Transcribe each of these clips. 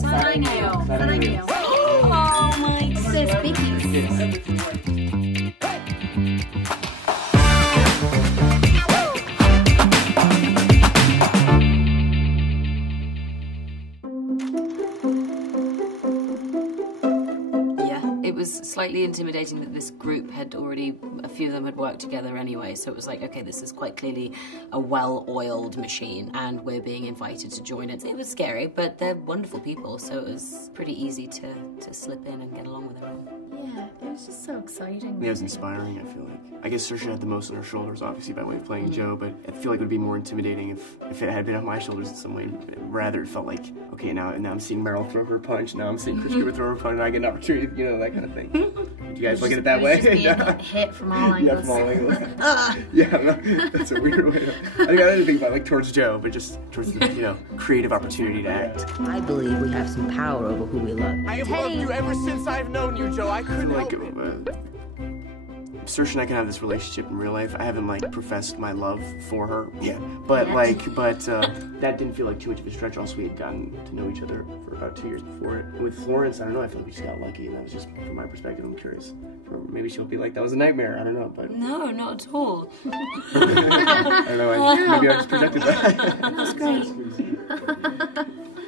사랑해요. 사랑해요. Oh my sis Bickies. It was slightly intimidating that this group had already, a few of them had worked together anyway, so it was like, okay, this is quite clearly a well-oiled machine and we're being invited to join it. It was scary, but they're wonderful people, so it was pretty easy to slip in and get along with everyone. Yeah, it was just so exciting. Yeah, it was inspiring, I feel like. I guess Saoirse had the most on her shoulders, obviously, by way of playing Joe, but I feel like it would be more intimidating if it had been on my shoulders in some way. Rather, it felt like, okay, now I'm seeing Meryl throw her punch, now I'm seeing Chris Cooper throw her punch, and I get an opportunity, you know, that kind of thing. Do you guys look at it that way? Just hit from all angles. Yeah, from all angles. Yeah, that's a weird way to... I didn't think about it, like, towards Joe, but just towards the, you know, creative opportunity to act. I believe we have some power over who we love. I have loved you ever since I've known you, Joe. I couldn't help it. Saoirse and I can have this relationship in real life. I haven't like professed my love for her yet, but that didn't feel like too much of a stretch. Also, we had gotten to know each other for about 2 years before it. And with Florence, I don't know. I feel like we just got lucky, and that was just from my perspective. I'm curious. Maybe she'll be like, that was a nightmare. I don't know, but No, not at all. I don't know. Maybe I just projected that. That's great.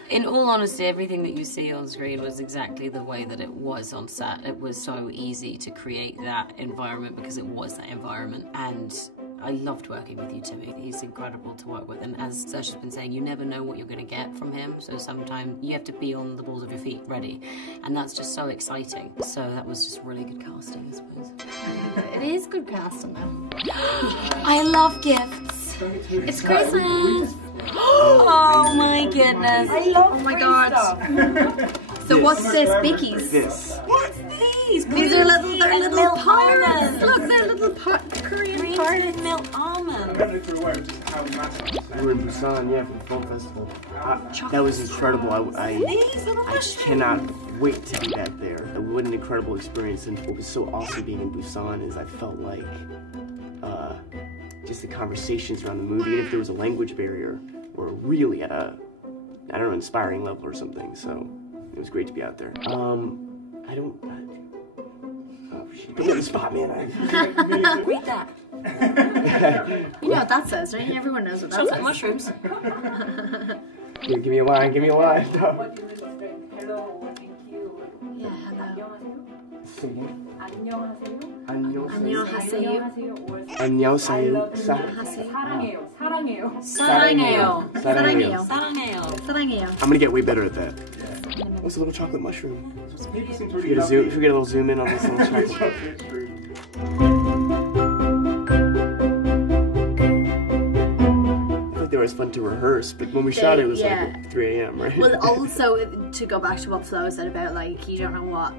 In all honesty, everything that you see on screen was exactly the way that it was on set. It was so easy to create that environment because it was that environment. And I loved working with you, Timmy. He's incredible to work with. And as Saoirse's been saying, you never know what you're going to get from him. So sometimes you have to be on the balls of your feet ready. And that's just so exciting. So that was just really good casting, I suppose. It is good casting though. I love gifts. It's Christmas. Oh my goodness. I love oh my god. So what's this, Bickies? This. What's these? These are little parmas. Look, they're little Korean parmas. Milk almonds. We were in Busan, yeah, for the film festival. That was incredible. I cannot wait to be back there. What an incredible experience. And what was so awesome being in Busan is I felt like just the conversations around the movie, even if there was a language barrier, were really at a, I don't know, inspiring level or something. So it was great to be out there. I don't. Oh shit! Put me on the spot, man. Read that. You know what that says, right? Everyone knows what that says. Chocolate mushrooms. Give me a line. Give me a line. What do you say? Hello, thank you. Yeah, hello. 안녕하세요. 안녕하세요. 안녕하세요. 사랑해요. 사랑해요. 사랑해요. 사랑해요. 사랑해요. 사랑해요. I'm gonna get way better at that. What's a little chocolate mushroom? Should we get a little zoom in on this little chocolate? It was fun to rehearse, but when we shot it was like at 3 a.m., right? Well, also to go back to what Flo said about like you don't know what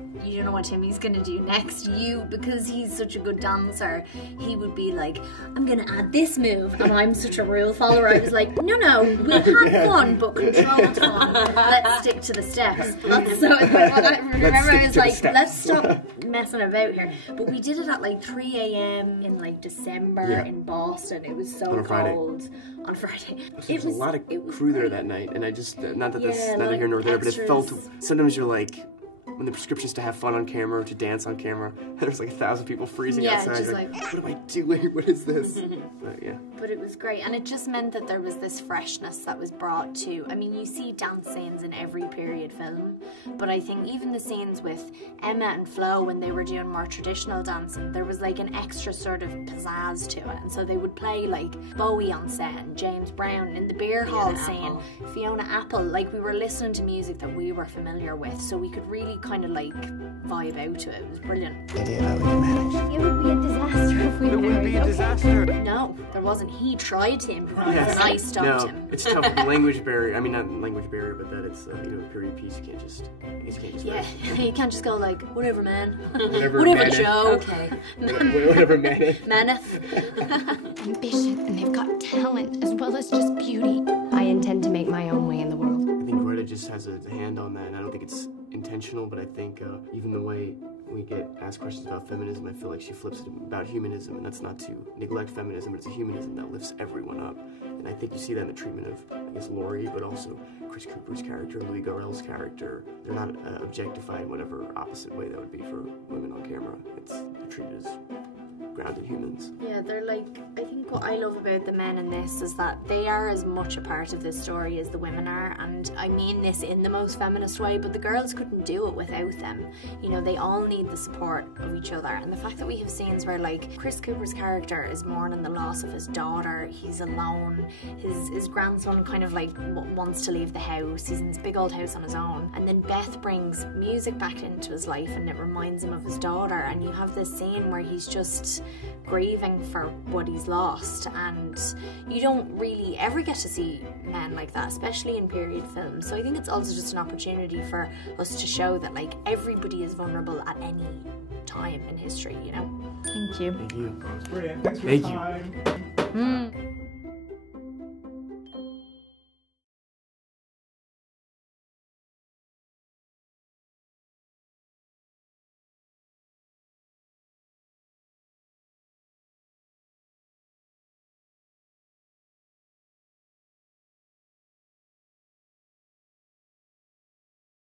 Timmy's gonna do next. Because he's such a good dancer, he would be like, I'm gonna add this move, and I'm such a rule follower. I was like, no, we'll have fun, but controlled fun. Let's stick to the steps. That's so. I remember I was like, let's stop messing about here. But we did it at like 3 a.m. in like December in Boston. It was so cold on Friday. There was a lot of crew there that night, and I just, not that that's neither here nor there, but it felt, sometimes you're like, when the prescription's to have fun on camera, to dance on camera, there's like 1,000 people freezing outside. Just like, what am I doing? What is this? But yeah. But it was great, and it just meant that there was this freshness that was brought to. I mean, you see dance scenes in every period film, but I think even the scenes with Emma and Flo when they were doing more traditional dancing, there was like an extra sort of pizzazz to it, and so they would play like Bowie on set and James Brown in the beer hall scene, Fiona Apple. Like we were listening to music that we were familiar with, so we could really kind of like vibe out to it. It was brilliant. Idea how we can manage. It would be a disaster if we It would be a disaster. No, there wasn't. He tried to improvise and I stopped him. It's tough with the language barrier. I mean, not language barrier, but that it's, you know, a period piece. You can't just you can't just go like, whatever, man. Whatever, Joe. Okay. Whatever, man. Maneth. Ambition, and they've got talent as well as just beauty. I intend to make my own way in the world. I think Greta just has a hand on that, and I don't think it's intentional, but I think even the way we get asked questions about feminism, I feel like she flips it about humanism, and that's not to neglect feminism, but it's a humanism that lifts everyone up. And I think you see that in the treatment of, I guess, Laurie, but also Chris Cooper's character, Louis Garrel's character, they're not objectified in whatever opposite way that would be for women on camera. They're treated as grounded humans. Yeah, they're like, I think what I love about the men in this is that they are as much a part of this story as the women are, and I mean this in the most feminist way, but the girls couldn't do it without them. You know, they all need the support of each other, and the fact that we have scenes where like Chris Cooper's character is mourning the loss of his daughter, he's alone, his grandson kind of like wants to leave the house, he's in this big old house on his own, and then Beth brings music back into his life and it reminds him of his daughter, and you have this scene where he's just grieving for what he's lost, and you don't really ever get to see men like that, especially in period films. So I think it's also just an opportunity for us to show that like everybody is vulnerable at any time in history, you know? Thank you. Thank you. Brilliant. Thanks for Thank your you. time.